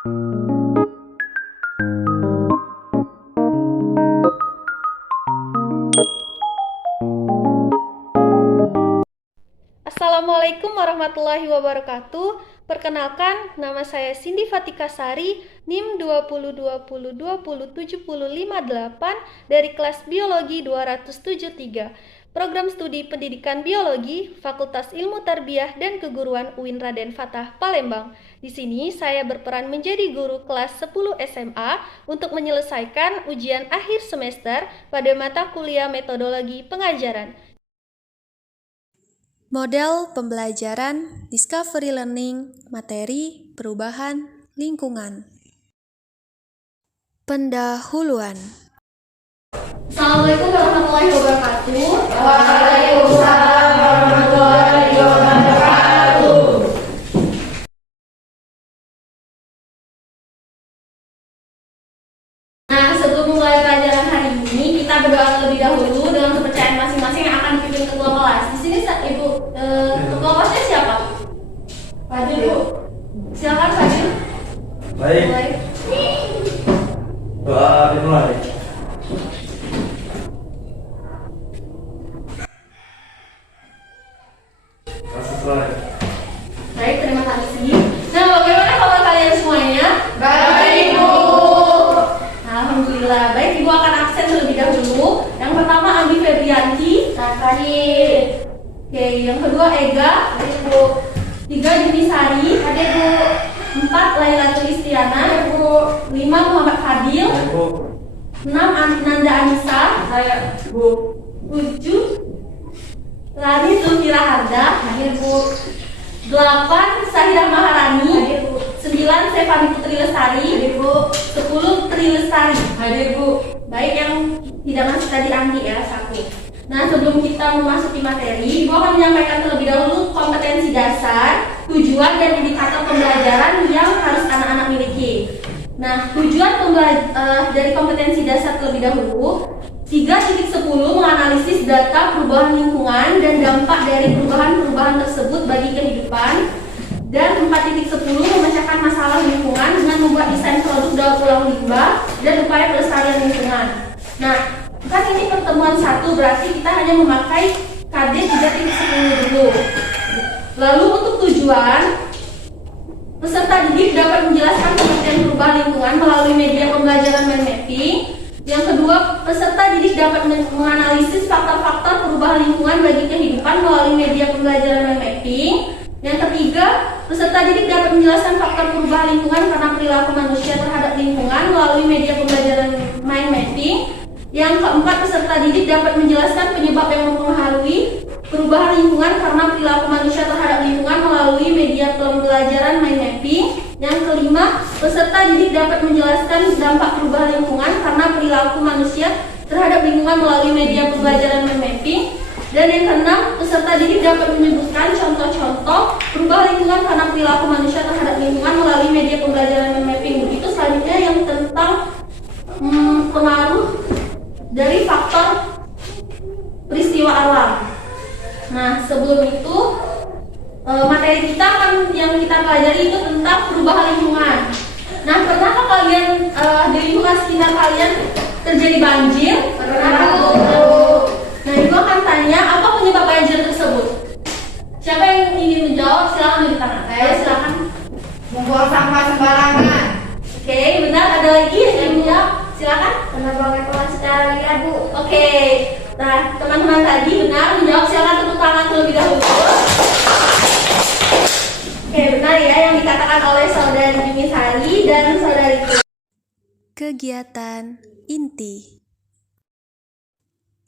Assalamualaikum warahmatullahi wabarakatuh. Perkenalkan, nama saya Cindy Fatika Sari, NIM 2020207058 dari kelas Biologi 273, Program Studi Pendidikan Biologi, Fakultas Ilmu Tarbiyah dan Keguruan UIN Raden Fatah, Palembang. Di sini saya berperan menjadi guru kelas 10 SMA untuk menyelesaikan ujian akhir semester pada mata kuliah metodologi pengajaran. Model pembelajaran, discovery learning, materi, perubahan, lingkungan. Pendahuluan. Assalamualaikum warahmatullahi wabarakatuh. Waalaikumsalam warahmatullahi wabarakatuh. Nah, sebelum mulai pelajaran hari ini, kita berdoa terlebih dahulu dengan kepercayaan masing-masing yang akan dipimpin ketua kelas. Di sini Ibu ketua kelasnya siapa? Fadil, Bu. Silakan Fadil. Baik. Doa dimulai. Baik, terima kasih. Nah, bagaimana kabar kalian semuanya? Baik, Bu. Alhamdulillah. Baik, Ibu akan absen terlebih dahulu. Yang pertama Abi Febrianti. Hadir. Oke, yang kedua Ega. Hadir, Bu. 3 Junisari. Hadir, Bu. 4 Laila Tulistiana. Hadir, Bu. 5 Muhammad Fadil. Hadir, Bu. 6 Nanda Anissa. Saya, Bu. 7 Lani Zulfira Harda. Hadir, Bu. 8 Sahidah Maharani. Hadir, Bu. 9 Stefani Putri Lestari. Hadir, Bu. 10 Tri Lestari. Hadir, Bu. Baik, yang tidak masuk tadi Andi ya, 1. Nah, sebelum kita memasuki materi, Ibu akan menyampaikan terlebih dahulu kompetensi dasar, tujuan dan indikator pembelajaran yang harus anak-anak miliki. Nah, tujuan dari kompetensi dasar terlebih dahulu, 3.10 menganalisis data perubahan lingkungan dan dampak dari perubahan-perubahan tersebut bagi kehidupan, dan 4.10 memecahkan masalah lingkungan dengan membuat desain produk daur ulang limbah dan upaya pelestarian lingkungan. Nah, kan ini pertemuan 1, berarti kita hanya memakai KD 3.10 dulu. Lalu untuk tujuan, peserta didik dapat menjelaskan pengertian perubahan lingkungan melalui media pembelajaran mind mapping. Yang kedua, peserta didik dapat menganalisis faktor-faktor perubahan lingkungan bagi kehidupan melalui media pembelajaran mind mapping. Yang ketiga, peserta didik dapat menjelaskan faktor perubahan lingkungan karena perilaku manusia terhadap lingkungan melalui media pembelajaran mind mapping. Yang keempat, peserta didik dapat menjelaskan penyebab yang mempengaruhi perubahan lingkungan karena perilaku manusia terhadap lingkungan melalui media pembelajaran mind mapping. Yang kelima, peserta didik dapat menjelaskan dampak perubahan lingkungan karena perilaku manusia terhadap lingkungan melalui media pembelajaran mind mapping. Dan yang keenam, peserta didik dapat menyebutkan contoh-contoh perubahan lingkungan karena perilaku manusia terhadap lingkungan melalui media pembelajaran mind mapping. Begitu selanjutnya yang tentang pengaruh dari faktor peristiwa alam. Nah, sebelum itu materi kita yang kita pelajari itu tentang perubahan lingkungan. Nah, pernahkah kalian di lingkungan sekitar kalian terjadi banjir? Pernah, Bu. Nah, Ibu akan tanya apa penyebab banjir tersebut. Siapa yang ingin menjawab? Silakan di tangan. Silakan. Membuang sampah sembarangan. Oke, benar. Ada lagi yang ingin menjawab? Silakan. Penebangan lingkungan secara liar, Bu. Oke. Nah, teman-teman tadi benar menjawab. Silakan tepuk tangan terlebih dahulu. Oke, benar ya yang dikatakan oleh saudari Junisari dan saudariku. Kegiatan inti.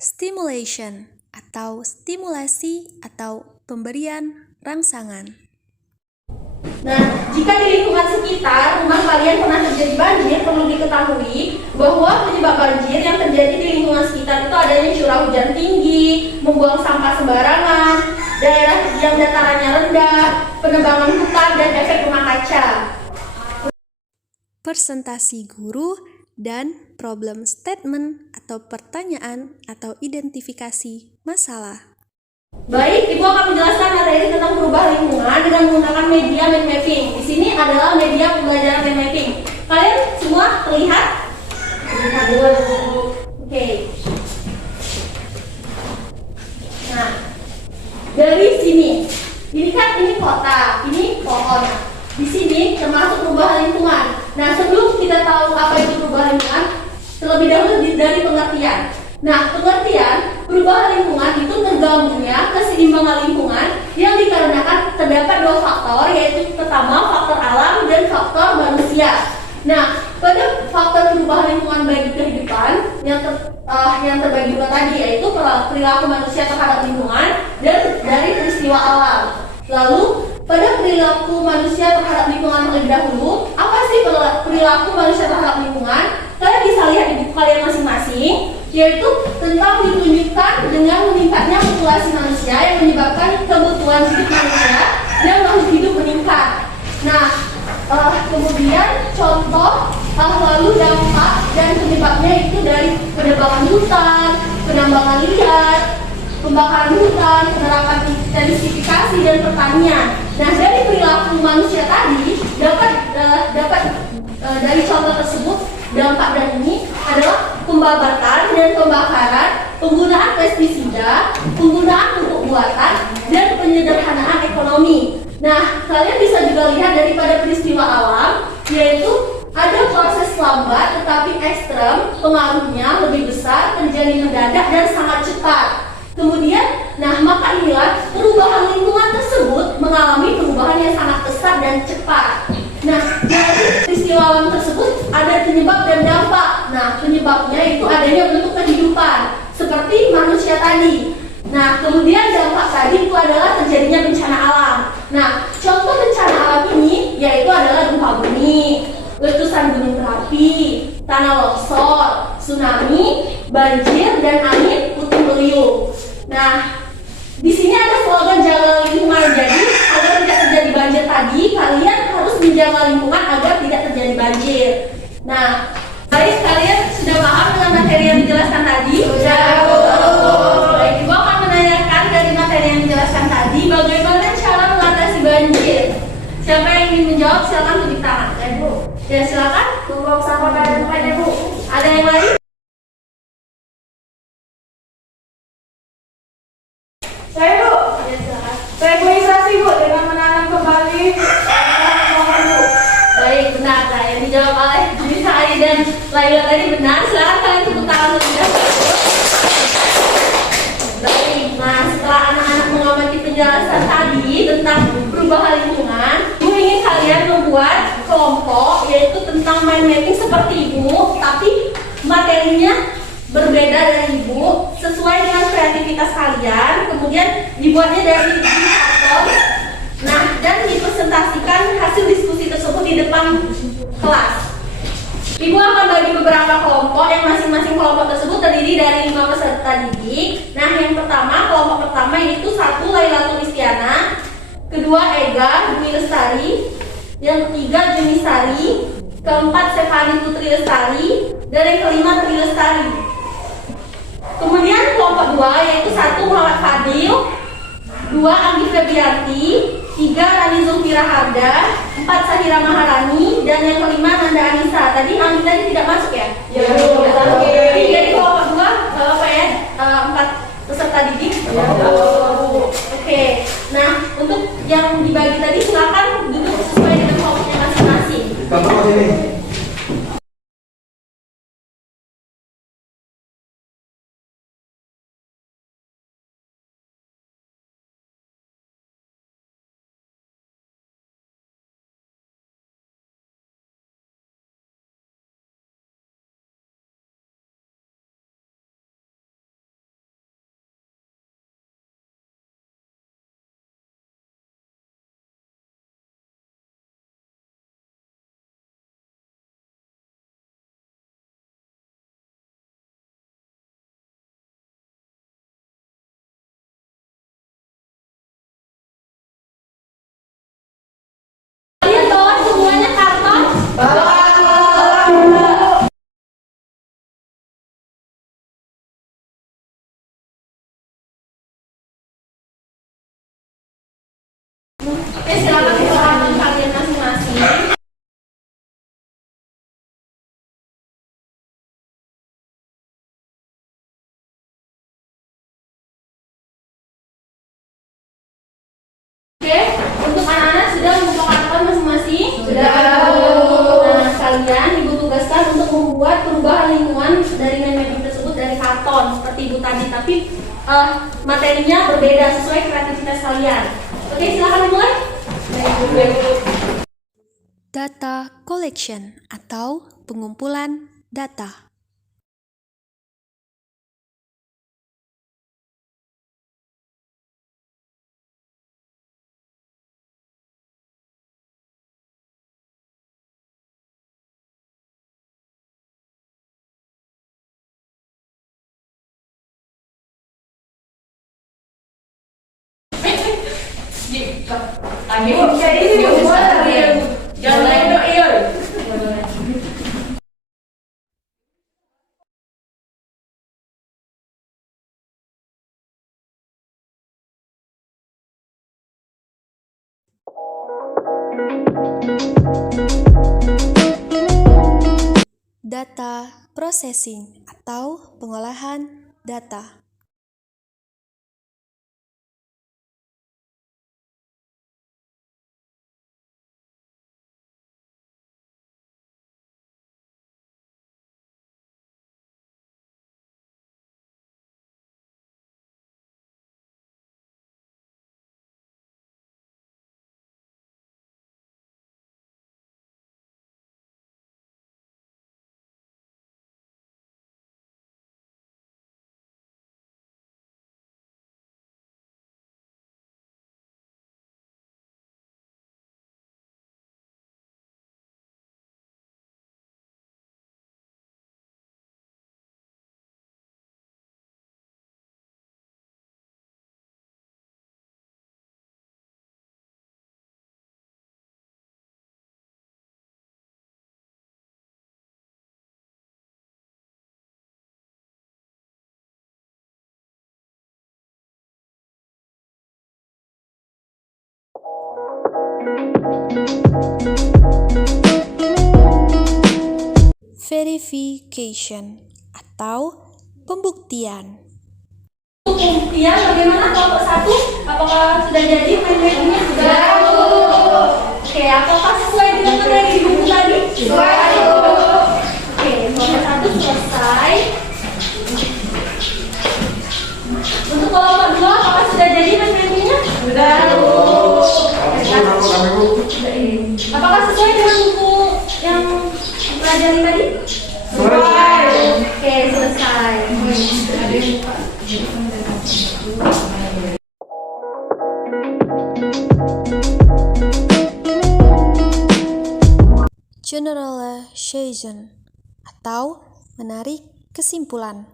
Stimulation atau stimulasi atau pemberian rangsangan. Nah, jika di lingkungan sekitar rumah kalian pernah terjadi banjir, perlu diketahui bahwa penyebab banjir yang terjadi di lingkungan sekitar itu adanya curah hujan tinggi, membuang sampah sembarangan, daerah yang datarannya rendah, penebangan hutan, dan efek rumah kaca. Presentasi guru dan problem statement atau pertanyaan atau identifikasi masalah. Baik, Ibu akan menjelaskan materi tentang perubahan lingkungan dengan menggunakan media mind mapping. Di sini adalah media pembelajaran mind mapping. terlihat? Terlihat dua Bu. Oke. Nah, dari sini, ini kan ini kota, ini pohon. Di sini termasuk perubahan lingkungan. Nah, sebelum kita tahu apa itu perubahan lingkungan, terlebih dahulu dari pengertian. Nah, pengertian perubahan lingkungan itu tergabungnya keseimbangan lingkungan yang dikarenakan terdapat dua faktor, yaitu pertama faktor alam dan faktor manusia. Nah, pada faktor perubahan lingkungan bagi kehidupan yang terbagi dua tadi, yaitu perilaku manusia terhadap lingkungan dan dari peristiwa alam. Lalu pada perilaku manusia terhadap lingkungan terlebih dahulu, apa sih perilaku manusia terhadap lingkungan? Kalian bisa lihat di buku kalian masing-masing, yaitu tentang ditunjukkan dengan meningkatnya populasi manusia yang menyebabkan kebutuhan hidup manusia dan makhluk hidup meningkat. Nah, kemudian contoh lalu dampak dan penyebabnya itu dari penebangan hutan, penambangan liar, pembakaran hutan, penerapan intensifikasi dan pertanian. Nah, dari perilaku manusia tadi dapat dari contoh tersebut dampak dari ini adalah pembabatan dan pembakaran, penggunaan pestisida, penggunaan pupuk buatan, dan penyederhanaan ekonomi. Nah, kalian bisa juga lihat daripada peristiwa alam, yaitu ada proses lambat tetapi ekstrem, pengaruhnya lebih besar, terjadi mendadak dan sangat cepat. Kemudian, maka inilah perubahan lingkungan tersebut mengalami perubahan yang sangat pesat dan cepat. Nah, dari peristiwa alam tersebut ada penyebab dan dampak. Nah, penyebabnya itu adanya bentuk kehidupan seperti manusia tadi. Nah, kemudian dampak tadi itu adalah terjadinya bencana alam. Nah, contoh bencana alam ini yaitu adalah gempa bumi, letusan gunung berapi, tanah longsor, tsunami, banjir, dan angin puting beliung. Nah, di sini ada slogan jaga lingkungan. Jadi, agar tidak terjadi banjir tadi, kalian harus menjaga lingkungan agar tidak terjadi banjir. Nah, baik, kalian sudah paham dengan materi yang dijelaskan tadi? Sudah. Baik, Ibu akan menanyakan dari materi yang dijelaskan tadi, bagaimana cara mengatasi banjir. Siapa yang ingin menjawab, silakan tunjuk tangan. Ya, Bu. Ya, silakan. Membuang sampah pada tempatnya Bu. Ada yang lain? Saya Bu. Ya, silakan. Reboisasi Bu dengan menanam kembali pohon Bu. Baik, benar. Nah, yang dijawab oleh Bisa Ali dan Laila tadi benar. Silakan kalian tepuk tangan terlebih dahulu. Baik, nah setelah anak-anak mengamati penjelasan tadi tentang perubahan lingkungan, Ibu ingin kalian membuat kelompok, yaitu tentang mind mapping seperti Ibu, tapi materinya berbeda dari Ibu, sesuai dengan kreativitas kalian. Kemudian dibuatnya dari indikator. Nah, dan dipresentasikan hasil diskusi tersebut di depan kelas. Ibu akan bagi beberapa kelompok yang masing-masing kelompok tersebut terdiri dari 5 peserta didik. Nah, yang pertama, kelompok pertama yaitu 1 Lailatul Istiana, kedua Ega Dwi Lestari, yang ketiga Juni Sari, keempat Stefani Putri Lestari, dan yang kelima Tri Lestari. Kemudian kelompok 2 yaitu 1 Muhammad Fadil, 2 Anggi Febrianti, 3 Rani Zulfira Harda, 4 Sahira Maharani, dan yang kelima Nanda Anissa. Tadi Anggi tadi tidak masuk ya? Ya, Bu. Jadi kelompok 2 apa ya? 4 peserta didik. Ya, Bu. Oke. Nah, untuk yang dibagi tadi silakan duduk sesuai dengan kelompoknya masing-masing. Kamu sini. tadi, tapi materinya berbeda sesuai kreativitas kalian. Oke, silakan dimulai. Data collection atau pengumpulan data. Data processing atau pengolahan data. Verification atau pembuktian. Pembuktian bagaimana kelompok 1? Apakah sudah jadi main-mainnya? Sudah. Oke, apakah sesuai dengan materi di buku tadi? Sesuai. Oke, kelompok 1 selesai. Untuk kelompok 2, apakah sudah jadi main-mainnya? Sudah. Apakah sesuai dengan buku yang pelajari tadi? Sesuai. Oke, selesai. Generalization atau menarik kesimpulan.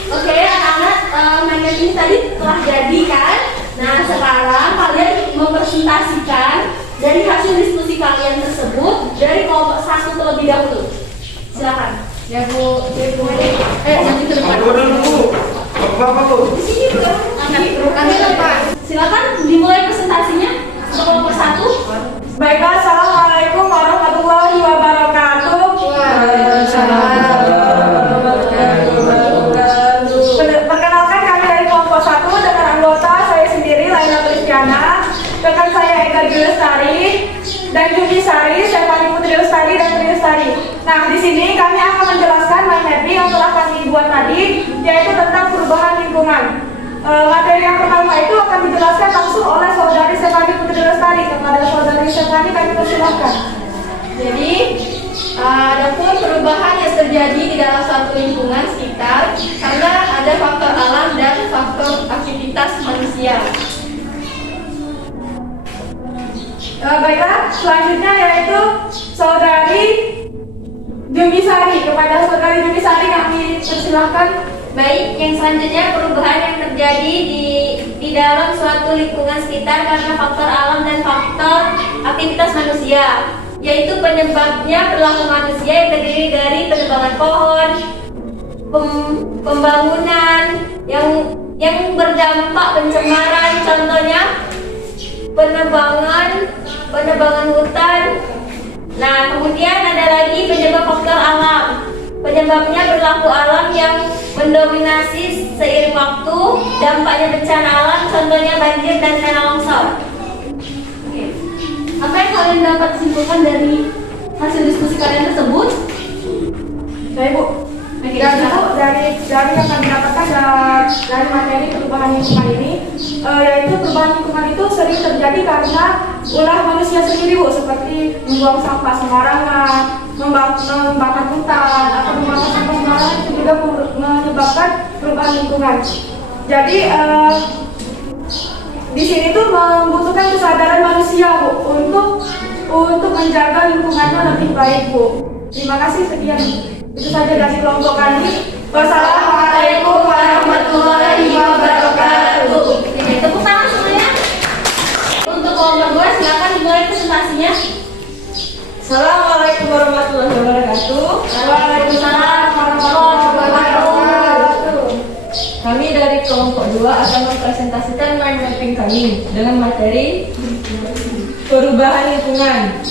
Oke, anak-anak, materi ini tadi telah jadi kan? Nah, sekarang kalian mempresentasikan dari hasil diskusi kalian tersebut dari kelompok 1 terlebih dahulu. Silakan. Ya Bu, Nanti ke depan. Bapak Bu. Di sini Bu. Kami Pak. Silakan dimulai presentasinya untuk kelompok 1. baiklah, assalamualaikum warahmatullahi wabarakatuh. Perkenalkan, kami dari kelompok 1 dengan anggota saya sendiri, Laila Kristiana, rekan saya Eka Lestari, dan Judi Sari, Stefani Putri Lestari, dan Tri Lestari. Nah, di sini kami akan menjelaskan mind mapping yang telah kami buat tadi, yaitu tentang perubahan lingkungan. Materi yang pertama itu akan dijelaskan langsung oleh saudari Stefani Putri Lestari. Kepada saudari Stefani kami persilahkan. Jadi, adapun perubahan yang terjadi di dalam suatu lingkungan sekitar karena ada faktor alam dan faktor aktivitas manusia. Baiklah, selanjutnya yaitu saudari Jumisari. Kepada saudari Jumisari kami persilahkan. Baik, yang selanjutnya perubahan yang terjadi di dalam suatu lingkungan sekitar karena faktor alam dan faktor aktivitas manusia, yaitu penyebabnya perilaku manusia yang terdiri dari penebangan pohon, pembangunan yang berdampak pencemaran, contohnya penebangan hutan. Nah, kemudian ada lagi penyebab faktor alam. Penyebabnya perilaku alam yang mendominasi seiring waktu, dampaknya bencana alam, contohnya banjir dan tanah longsor. Oke. Apa yang kalian dapat simpulkan dari hasil diskusi kalian tersebut? Baik Bu. Dan itu dari yang kami dapatkan dari materi perubahan lingkungan ini, yaitu perubahan lingkungan itu sering terjadi karena ulah manusia sendiri, Bu, seperti membuang sampah sembarangan, membakar hutan, atau membuang sampah sembarangan, itu juga menyebabkan perubahan lingkungan. Jadi di sini tuh membutuhkan kesadaran manusia, Bu, untuk menjaga lingkungannya lebih baik, Bu. Terima kasih, sekian. Itu saja dari kelompok kami. Wassalamualaikum warahmatullahi wabarakatuh. Tepuk tangan semuanya. Untuk kelompok 2 silakan dimulai presentasinya. Assalamualaikum warahmatullahi wabarakatuh. Waalaikumsalam warahmatullahi wabarakatuh. Kami dari kelompok 2 akan mempresentasikan mind mapping kami dengan materi perubahan lingkungan.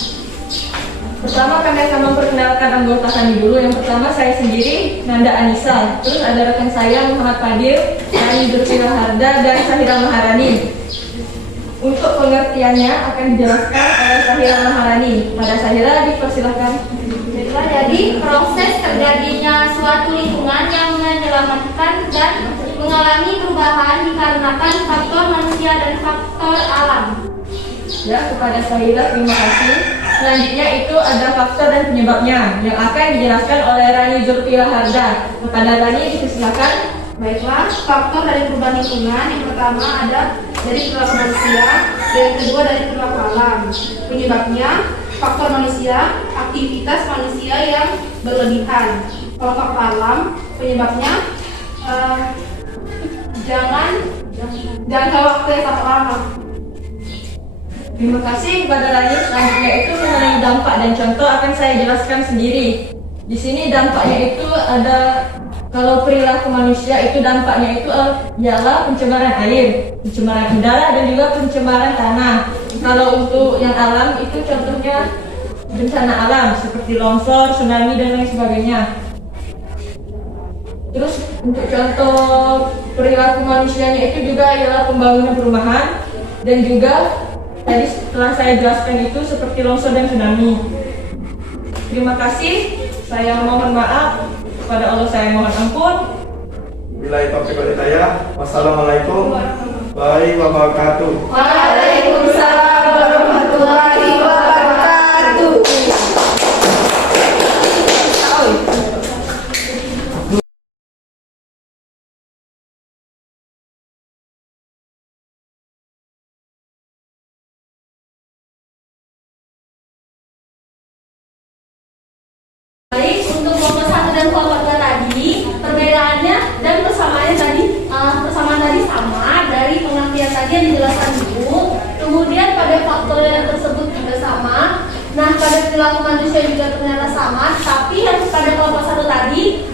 Pertama kami akan memperkenalkan anggota kami dulu. Yang pertama saya sendiri, Nanda Anissa. Terus ada rekan saya Muhammad Fadil, Nani Durfina Harda, dan Sahira Maharani. Untuk pengertiannya akan dijelaskan oleh Sahira Maharani. Pada Sahira dipersilahkan. Jadi proses terjadinya suatu lingkungan yang menyelamatkan dan mengalami perubahan dikarenakan faktor manusia dan faktor alam. Ya, kepada Sahira terima kasih. Selanjutnya itu ada faktor dan penyebabnya yang akan dijelaskan oleh Rani Zulfila Harda. Kepada Rani dipersilakan. Baiklah, faktor dari perubahan lingkungan yang pertama ada dari perilaku manusia dan yang kedua dari perilaku alam. Penyebabnya faktor manusia, aktivitas manusia yang berlebihan. Kalau faktor alam, penyebabnya jangka waktu yang sangat lama. Terima kasih kepada Rani. Selanjutnya itu mengenai dampak dan contoh akan saya jelaskan sendiri. Di sini dampaknya itu ada, kalau perilaku manusia itu dampaknya itu ialah pencemaran air, pencemaran udara, dan juga pencemaran tanah. Kalau untuk yang alam itu contohnya bencana alam seperti longsor, tsunami, dan lain sebagainya. Terus untuk contoh perilaku manusianya itu juga ialah pembangunan perumahan, dan juga tadi setelah saya jelaskan itu seperti longsor dan tsunami. Terima kasih. Saya mohon maaf. Kepada Allah saya mohon ampun. Billahi taufiq wal hidayah. Wassalamualaikum warahmatullahi wabarakatuh. Waalaikumsalam warahmatullahi wabarakatuh. Baik, untuk kelompok 1 dan kelompok 2 tadi, perbedaannya dan persamaannya tadi, persamaan tadi sama dari pengertian tadi yang dijelaskan dulu. Kemudian pada faktor yang tersebut juga sama. Nah, pada perilaku manusia juga ternyata sama, tapi yang pada kelompok 1 tadi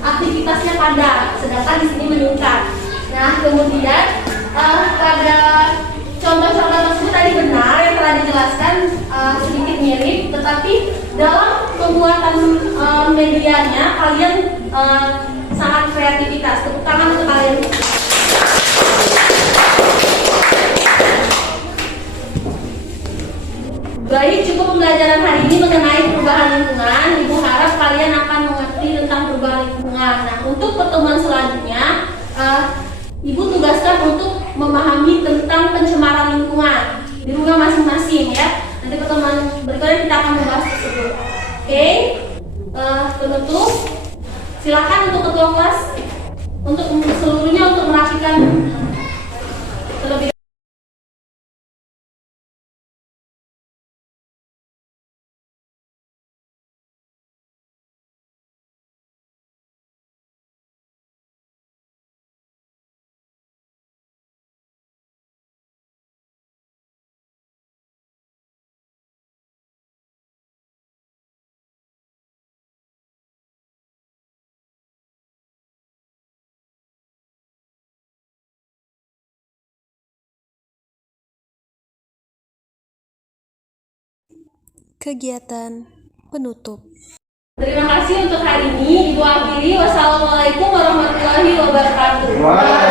aktivitasnya padat, sedangkan di sini meningkat. Nah, kemudian pada contoh-contoh tersebut tadi benar yang telah dijelaskan, sedikit mirip, tetapi dalam pembuatan medianya kalian sangat kreativitas. Tepuk tangan untuk kalian. Baik, cukup pembelajaran hari ini mengenai perubahan lingkungan. Ibu harap kalian akan mengerti tentang perubahan lingkungan. Nah, untuk pertemuan selanjutnya, Ibu tugaskan untuk memahami tentang pencemaran lingkungan di rumah masing-masing ya. Nanti pertemuan berikutnya kita akan membahas tersebut. Oke, penutup. Silakan untuk ketua kelas untuk seluruhnya untuk merapikan terlebih. Kegiatan penutup. Terima kasih untuk hari ini. Ibu akhiri. Wassalamualaikum warahmatullahi wabarakatuh. Waalaikumsalam.